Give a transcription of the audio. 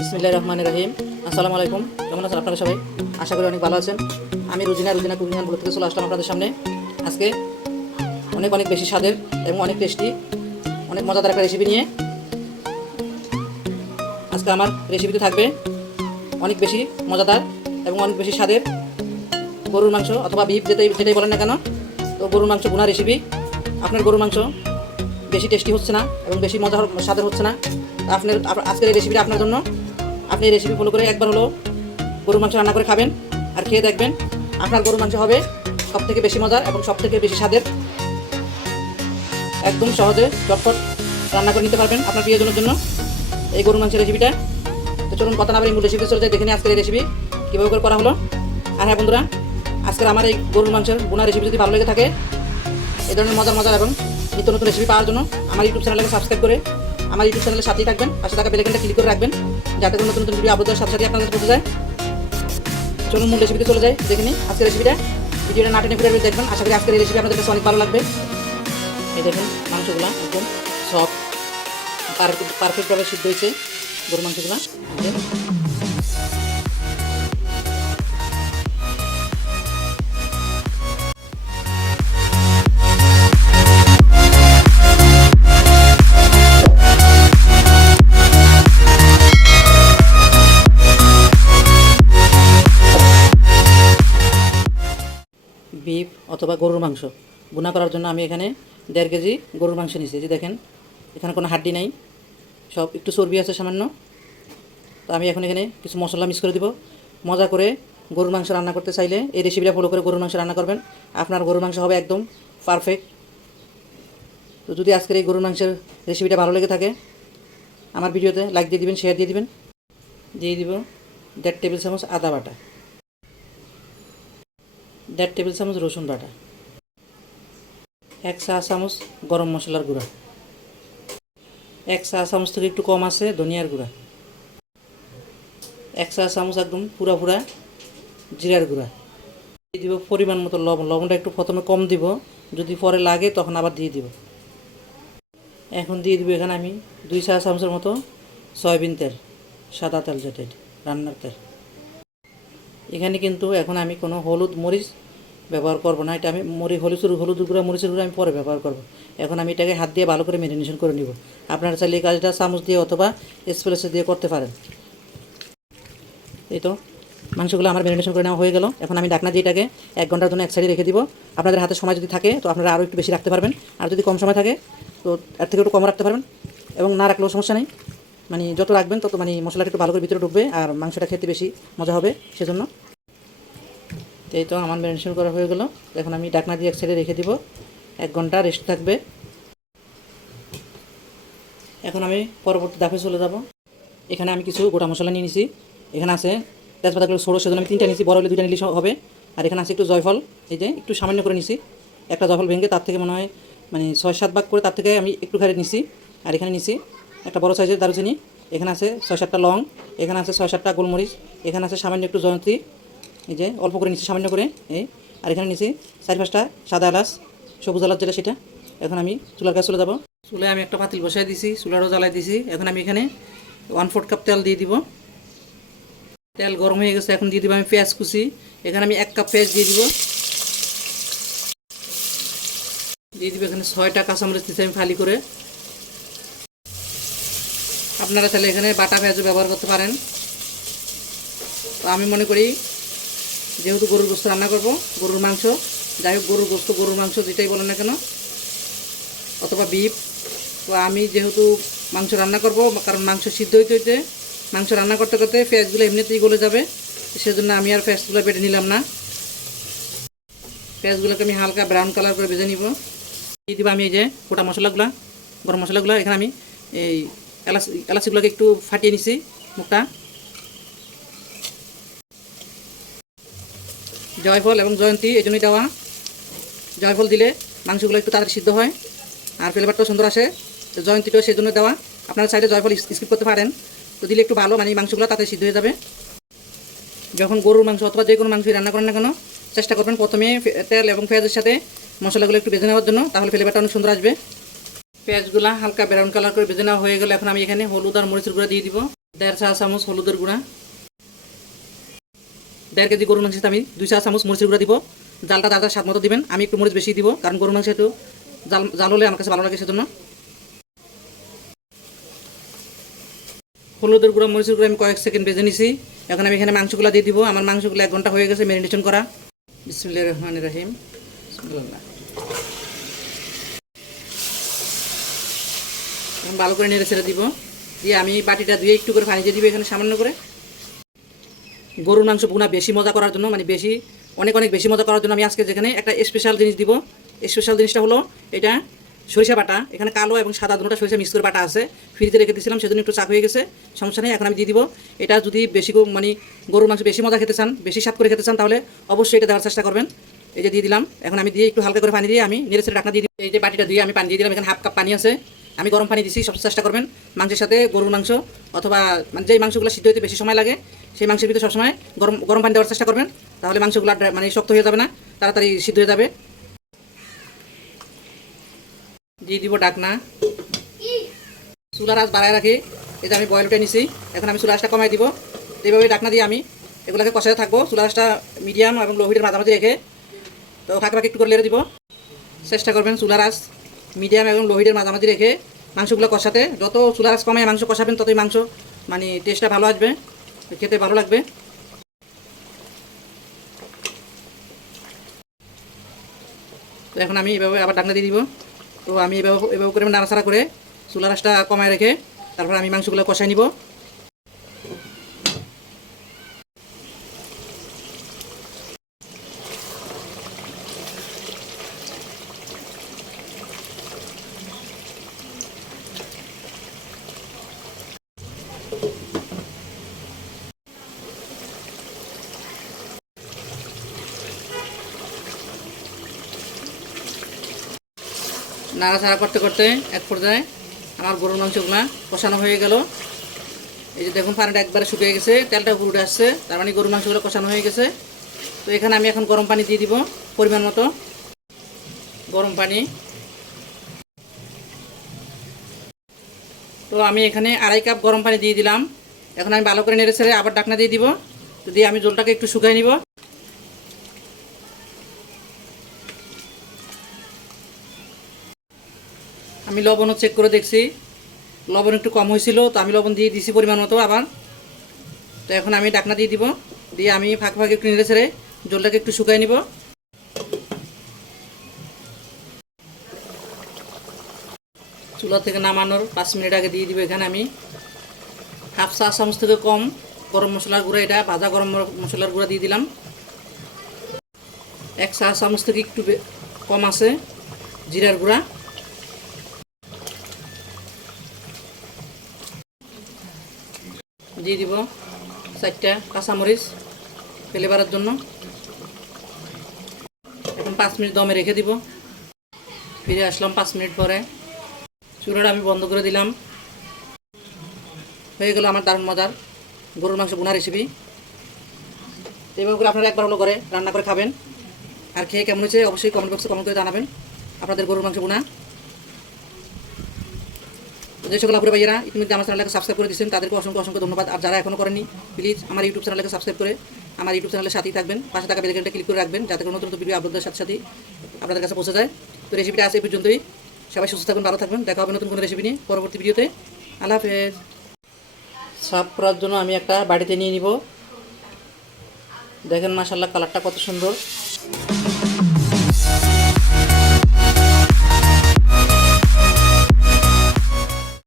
বিসমিল্লাহ রহমান রহিম। আসসালামু আলাইকুম। কেমন আছেন আপনারা সবাই? আশা করি অনেক ভালো আছেন। আমি রুজিনা রুজিনা কুকিং বলে থেকে চলে আসলাম আপনাদের সামনে। আজকে অনেক অনেক বেশি স্বাদের এবং অনেক টেস্টি, অনেক মজাদার একটা রেসিপি নিয়ে আজকে আমার রেসিপিতে থাকবে অনেক বেশি মজাদার এবং অনেক বেশি স্বাদের গরুর মাংস অথবা বিফ যেটাই যেটাই বলেন না কেন। তো গরুর মাংস বোনা রেসিপি আপনার গরুর মাংস বেশি টেস্টি হচ্ছে না এবং বেশি মজা স্বাদের হচ্ছে না। আপনার আজকের এই রেসিপিটা আপনার জন্য। আপনি এই রেসিপি ফলো করে একবার হলো গরুর মাংস রান্না করে খাবেন আর খেয়ে দেখবেন। আপনার গরুর মাংস হবে সব থেকে বেশি মজার এবং সব থেকে বেশি স্বাদের। একদম সহজে চটপট রান্না করে নিতে পারবেন আপনার প্রিয়জনের জন্য এই গরুর মাংসের রেসিপিটা তো চলুন কথা না বলে মূল রেসিপি চলে যাই, দেখে নিই আজকের এই রেসিপি কীভাবে করে করা হলো। আর হ্যাঁ বন্ধুরা, আজকের আমার এই গরুর মাংসের বোনা রেসিপি যদি ভালো লেগে থাকে এই ধরনের মজার মজার এবং নিত্য নতুন রেসিপি পাওয়ার জন্য আমার ইউটিউব চ্যানেলকে সাবস্ক্রাইব করে আমার ইউটিউব চ্যানেলের সাথেই থাকবেন। পাশে থাকা বেলেকেনটা ক্লিক করে রাখবেন, যাতে করে নতুন নতুন ভিডিও আপলোড সাথে সাথে আপনাদের পৌঁছে যায়। চলুন মূল রেসিপিতে চলে যায় দেখে নিই আজকের রেসিপিটা ভিডিওটা না টেনে ফিরে দেখবেন, আশা করি আজকের এই রেসিপি আপনাদের কাছে অনেক ভালো লাগবে। এই দেখুন, মাংসগুলো একদম সফট পারফেক্টভাবে সিদ্ধ হয়েছে গরু মাংসগুলো। অথবা গরুর মাংস। গুনা করার জন্য আমি এখানে দেড় কেজি গরুর মাংস নিয়েছি। যে দেখেন, এখানে কোনো হাড্ডি নাই। সব একটু চর্বি আছে সামান্য। তো আমি এখন এখানে কিছু মশলা মিক্স করে দিব। মজা করে গরুর মাংস রান্না করতে চাইলে এই রেসিপিটা ফলো করে গরুর মাংস রান্না করবেন। আপনার গরুর মাংস হবে একদম পারফেক্ট তো যদি আজকের এই গরুর মাংসের রেসিপিটা ভালো লেগে থাকে, আমার ভিডিওতে লাইক দিয়ে দিবেন শেয়ার দিয়ে দিবেন। দিয়ে দিব দেড় টেবিল চামচ আদা বাটা। দেড় টেবিল চামচ রসুন বাটা, এক চা চামচ গরম মশলার গুঁড়া, এক চা চামচ থেকে একটু কম আছে ধনিয়ার গুঁড়া, এক চা চামচ একদম পুরা পুরা জিরার গুঁড়া। দিয়ে দিব পরিমাণ মতো লবণ, লবণটা একটু প্রথমে কম দিব, যদি পরে লাগে তখন আবার দিয়ে দিব। এখন দিয়ে দিব এখানে আমি দুই চা চামচের মতো সয়াবিন তেল, সাদা তেল যেটা রান্নার তেল। এখানে কিন্তু এখন আমি কোনো হলুদ, মরিচ ব্যবহার করব না, এটা আমি মরি হলুদ হলুদ গুঁড়া মরিচের গুঁড়া আমি পরে ব্যবহার করব। এখন আমি এটাকে হাত দিয়ে ভালো করে ম্যারিনেশন করে নিব। আপনারা চাইলে কাজটা চামচ দিয়ে অথবা স্প্রেসে দিয়ে করতে পারেন। এই তো, মাংসগুলো আমার ম্যারিনেশন করে নেওয়া হয়ে গেল। এখন আমি ডাকনা দিয়ে এটাকে এক ঘণ্টার জন্য এক সাইডে রেখে দিব। আপনাদের হাতে সময় যদি থাকে, তো আপনারা আরও একটু বেশি রাখতে পারবেন। আর যদি কম সময় থাকে, তো এর থেকে একটু কম রাখতে পারবেন। এবং না রাখলেও সমস্যা নেই। মানে যত রাখবেন, তত মানে মশলাটা একটু ভালো করে ভিতরে ঢুকবে, আর মাংসটা খেতে বেশি মজা হবে, সেজন্য তো এই তো আমার ম্যারিনেশন করা হয়ে গেল। এখন আমি ডাকনা দিয়ে এক সাইডে রেখে দিব। এক ঘণ্টা রেস্ট থাকবে। এখন আমি পরবর্তী দাফে চলে যাব। এখানে আমি কিছু গোটা মশলা নিয়ে নিছি। এখানে আছে তেজপাতাগুলো ছোটো সেজন্য আমি তিনটা নিয়েছি বড় হলে দুইটা নিলে হবে। আর এখানে আছে একটু জয়ফল। এই যে একটু সামান্য করে নিছি। একটা জয়ফল ভেঙে তার থেকে মনে হয় মানে ছয়, সাত ভাগ করে তার থেকে আমি একটু খারে নিছি। আর এখানে নিছি একটা বড় সাইজের দারুচিনি। এখানে আছে ছয়, সাতটা লং। এখানে আছে ছয়, সাতটা গোলমরিচ। এখানে আছে সামান্য একটু জয়ন্তী এই যে অল্প করে নিচ্ছি, সামান্য করে, এই। আর এখানে নিচে চার পাঁচটা সাদা এলাচ, সবুজ এলাচ যেটা সেটা। এখন আমি চুলার কাছে চলে যাব। চুলায় আমি একটা পাতিল বসাই দিছি, চুলারও জ্বালাই দিছি। এখন আমি এখানে ওয়ান ফোর্থ কাপ তেল দিয়ে দিব। তেল গরম হয়ে গেছে, এখন দিয়ে দিব আমি পেঁয়াজ কুচি। এখানে আমি এক কাপ পেঁয়াজ দিয়ে দিব। দিয়ে দিব এখানে ছয়টা কাঁচামরিচ দিচ্ছি আমি ফালি করে। আপনারা তাহলে এখানে বাটা পেঁয়াজও ব্যবহার করতে পারেন। তো আমি মনে করি যেহেতু গরুর গোস্ত রান্না করব, গরুর মাংস, যাই হোক গরুর গোস্ত, গরুর মাংস যেটাই বলেন না কেন, অথবা বিফ, তো আমি যেহেতু মাংস রান্না করব, কারণ মাংস সিদ্ধ হইতে হইতে, মাংস রান্না করতে করতে পেঁয়াজগুলো এমনিতেই গলে যাবে, সেজন্য আমি আর পেঁয়াজগুলো বেটে নিলাম না। পেঁয়াজগুলোকে আমি হালকা ব্রাউন কালার করে ভেজে নিব। দিয়ে দিব আমি এই যে গোটা মশলাগুলো, গরম মশলাগুলো, এখানে আমি এই এলাচ এলাচিগুলোকে একটু ফাটিয়ে নিছি মুখটা। জয়ফল এবং জয়ন্তী, এই জন্যই দেওয়া। জয়ফল দিলে মাংসগুলো একটু তাড়াতাড়ি সিদ্ধ হয় আর ফ্লেভারটাও সুন্দর আসে। তো জয়ন্তীটাও সেই জন্য দেওয়া। আপনারা চাইলে জয়ফল স্কিপ করতে পারেন। তো দিলে একটু ভালো মানে মাংসগুলো তাড়াতাড়ি সিদ্ধ হয়ে যাবে। যখন গরুর মাংস অথবা যে কোনো মাংসই রান্না করেন না কেন, চেষ্টা করবেন প্রথমে তেল এবং পেঁয়াজের সাথে মশলাগুলো একটু ভেজে নেওয়ার জন্য, তাহলে ফ্লেভারটা অনেক সুন্দর আসবে। পেঁয়াজগুলো হালকা ব্রাউন কালার করে ভেজে নেওয়া হয়ে গেলে এখন আমি এখানে হলুদ আর মরিচের গুঁড়া দিয়ে দিব। দেড় চা চামচ হলুদের গুঁড়া। দেড় কেজি গরুর মাংসের আমি দুই চা চামচ মরিচের গুঁড়া দিব। জালটা দাদা স্বাদ মতো দিবেন। আমি একটু মরিচ বেশি দিব, কারণ গরুর মাংস একটু জাল জাল হলে আমার কাছে ভালো লাগে সেজন্য। হলুদের গুঁড়া, মরিচের গুঁড়া আমি কয়েক সেকেন্ড বেজে নিছি। এখন আমি এখানে মাংসগুলো দিয়ে দিব। আমার মাংসগুলো এক ঘণ্টা হয়ে গেছে ম্যারিনেশন করা। বিসমুল্লাহ রহমান রহিম। ভালো করে নেড়ে ছেড়ে দিব। দিয়ে আমি বাটিটা ধুয়ে একটু করে পানি দিয়ে দিব এখানে সামান্য করে। গরুর মাংস ভুনা বেশি মজা করার জন্য মানে বেশি, অনেক অনেক বেশি মজা করার জন্য আমি আজকে যেখানে একটা স্পেশাল জিনিস দিব। স্পেশাল জিনিসটা হলো এটা সরিষা বাটা। এখানে কালো এবং সাদা দুটোটা সরিষা মিক্স করে বাটা আছে। ফ্রিজে রেখে দিয়েছিলাম, সেজন্য একটু চাক হয়ে গেছে। সমস্যা নেই, এখন আমি দিয়ে দিব। এটা যদি বেশি মানে গরুর মাংস বেশি মজা খেতে চান, বেশি স্বাদ করে খেতে চান, তাহলে অবশ্যই এটা দেওয়ার চেষ্টা করবেন। এই যে দিয়ে দিলাম, এখন আমি দিয়ে একটু হালকা করে পানি দিয়ে আমি নেড়ে ঢাকনা দিয়ে এই যে বাটিটা দিয়ে আমি পানি দিয়ে দিলাম, এখানে হাফ কাপ পানি আছে। আমি গরম পানি দিছি সব চেষ্টা করবেন মাংসের সাথে গরুর মাংস অথবা মানে যেই মাংসগুলো সিদ্ধ হতে বেশি সময় লাগে, সেই মাংসের ভিতরে সবসময় গরম গরম পানি দেওয়ার চেষ্টা করবেন। তাহলে মাংসগুলো মানে শক্ত হয়ে যাবে না, তাড়াতাড়ি সিদ্ধ হয়ে যাবে। দিয়ে দিব ডাকনা। চুলার আঁচ বাড়ায় রাখি যে আমি বয়েল উঠে নিছি, এখন আমি চুলার আঁচটা কমাই দিব। এইভাবে ডাকনা দিয়ে আমি এগুলোকে কষাতে থাকব চুলার আঁচটা মিডিয়াম এবং লো হিটের মাঝামাঝি রেখে। তো ফাঁকে ফাঁকে একটু করে লেড়ে দিব। চেষ্টা করবেন চুলার আঁচ। মিডিয়াম এবং লো হিটের মাঝামাঝি রেখে মাংসগুলো কষাতে, যত চুলা গাছ কমায় মাংস কষাবেন ততই মাংস মানে টেস্টটা ভালো আসবে, খেতে ভালো লাগবে। তো এখন আমি এভাবে আবার ডাকনা দিয়ে দিব। তো আমি এভাবে এভাবে করে নাড়াচাড়া করে চুলা রাসটা কমায় রেখে তারপর আমি মাংসগুলো কষাই নিব। নাড়াচাড়া করতে করতে এক পর্যায়ে আমার গরুর মাংসগুলা কষানো হয়ে গেল। এই যে দেখুন, পানিটা একবারে শুকিয়ে গেছে, তেলটা উপরে উঠে আসছে, তার মানে গরুর মাংসগুলো কষানো হয়ে গেছে। তো এখানে আমি এখন গরম পানি দিয়ে দিব পরিমাণ মতো। গরম পানি। তো আমি এখানে আড়াই কাপ গরম পানি দিয়ে দিলাম। এখন আমি ভালো করে নেড়ে ছেড়ে আবার ডাকনা দিয়ে দিব। তো দিয়ে আমি জলটাকে একটু শুকাই নিব আমি লবণও চেক করে দেখছি। লবণ একটু কম হয়েছিল, তো আমি লবণ দিয়ে দিছি পরিমাণ মতো আবার। তো এখন আমি ডাকনা দিয়ে দিব, দিয়ে আমি ফাঁকে ফাঁকে একটু নেড়ে ছেড়ে জলটাকে একটু শুকাই নিব। চুলা থেকে নামানোর পাঁচ মিনিট আগে দিয়ে দিব এখানে আমি। হাফ চা চামচ থেকে কম গরম মশলার গুঁড়া, এটা ভাজা গরম মশলার গুঁড়া দিয়ে দিলাম। এক চা চামচ থেকে একটু কম আছে জিরার গুঁড়া। দিয়ে দিব চারটা কাঁচামরিচ ফ্লেভারের জন্য। এখন পাঁচ মিনিট দমে রেখে দিব। ফিরে আসলাম পাঁচ মিনিট পরে। চুলাটা আমি বন্ধ করে দিলাম। হয়ে গেল আমার দারুণ মজার গরুর মাংস বোনা রেসিপি এইভাবে করে আপনারা একবার হলো করে রান্না করে খাবেন। আর খেয়ে কেমন হয়েছে অবশ্যই কমেন্ট বক্সে কমেন্ট করে জানাবেন। আপনাদের গরুর মাংস বোনা। যে সকল আপুরে ভাইয়েরা ইতিমধ্যে আমার চ্যানেলকে সাবস্ক্রাইব করে দিচ্ছেন তাদেরকে অসংখ্য অসংখ্য ধন্যবাদ। আর যারা এখনও করেনি প্লিজ আমার ইউটিউব চ্যানেলকে সাবস্ক্রাইব করে আমার ইউটিউব চ্যানেলের সাথেই থাকবেন, পাশে থাকা বেলঘন্টা ক্লিক করে রাখবেন, যাতে নতুন নতুন ভিডিও আপলোডের সাথে সাথে আপনাদের কাছে পৌঁছে যায়। তো রেসিপিটা আছে এই পর্যন্তই। সবাই সুস্থ থাকবেন ভালো থাকবেন দেখা হবে নতুন কোনো রেসিপি নিয়ে পরবর্তী ভিডিওতে আল্লাহ হাফেজ। সাফ করার জন্য আমি একটা বাড়িতে নিয়ে নিব। দেখেন মাসাল্লাহ কালারটা কত সুন্দর।